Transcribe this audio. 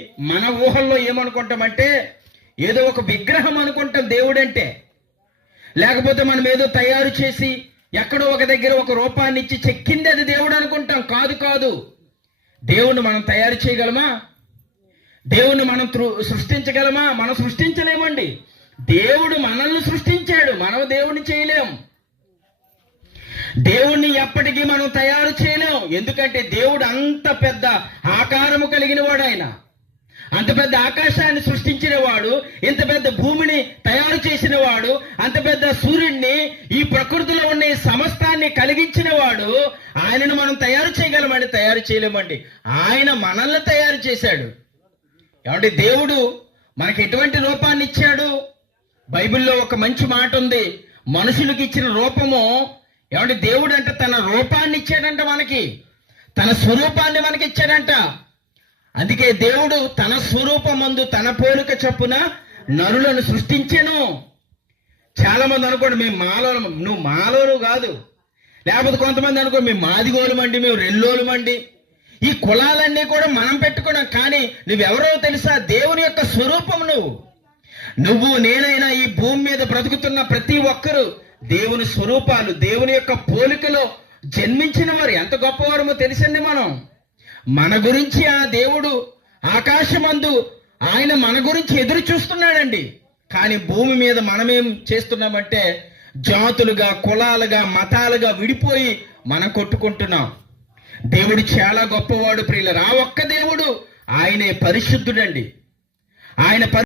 మన ఊహల్లో ఏమనుకుంటామంటే ఏదో ఒక విగ్రహం అనుకుంటాం దేవుడంటే. లేకపోతే మనం ఏదో తయారు చేసి ఎక్కడో ఒక దగ్గర ఒక రూపాన్ని ఇచ్చి చెక్కింది అది దేవుడు అనుకుంటాం. కాదు కాదు. దేవుణ్ణి మనం తయారు చేయగలమా? దేవుణ్ణి మనం సృష్టించగలమా? మనం సృష్టించలేమండి. దేవుడు మనల్ని సృష్టించాడు, మనం దేవుణ్ణి చేయలేం. దేవుణ్ణి ఎప్పటికీ మనం తయారు చేయలేం. ఎందుకంటే దేవుడు అంత పెద్ద ఆకారము కలిగిన వాడు. ఆయన అంత పెద్ద ఆకాశాన్ని సృష్టించిన వాడు, ఇంత పెద్ద భూమిని తయారు చేసిన వాడు, అంత పెద్ద సూర్యుడిని, ఈ ప్రకృతిలో ఉన్న ఈ సమస్తాన్ని కలిగించిన వాడు. ఆయనను మనం తయారు చేయగలమండి? తయారు చేయలేమండి. ఆయన మనల్ని తయారు చేశాడు. ఏమంటే దేవుడు మనకి ఎటువంటి రూపాన్ని ఇచ్చాడు? బైబిల్లో ఒక మంచి మాట ఉంది. మనుషులకు ఇచ్చిన రూపము, ఏమంటే దేవుడు అంటే తన రూపాన్ని ఇచ్చాడంట, మనకి తన స్వరూపాన్ని మనకి ఇచ్చాడంట. అందుకే దేవుడు తన స్వరూపమందు తన పోలిక చొప్పున నరులను సృష్టించెను. చాలా మంది అనుకోండి మేము మాలోలు, నువ్వు మాలోలు కాదు. లేకపోతే కొంతమంది అనుకో మేము మాదిగోలమండి, మేము రెల్లోలమండి. ఈ కులాలన్నీ కూడా మనం పెట్టుకున్నాం. కానీ నువ్వెవరో తెలుసా? దేవుని యొక్క స్వరూపం నువ్వు నేనైనా ఈ భూమి మీద బ్రతుకుతున్న ప్రతి ఒక్కరూ దేవుని స్వరూపాలు, దేవుని యొక్క పోలికలో జన్మించిన వారు. ఎంత గొప్పవారమో తెలుసండి. మన గురించి ఆ దేవుడు ఆకాశమందు ఆయన మన గురించి ఎదురు చూస్తున్నాడండి. కానీ భూమి మీద మనమేం చేస్తున్నామంటే జాతులుగా, కులాలుగా, మతాలుగా విడిపోయి మనం కొట్టుకుంటున్నాం. దేవుడు చాలా గొప్పవాడు ప్రియులారా. ఆ ఒక్క దేవుడు ఆయనే పరిశుద్ధుడండి. ఆయన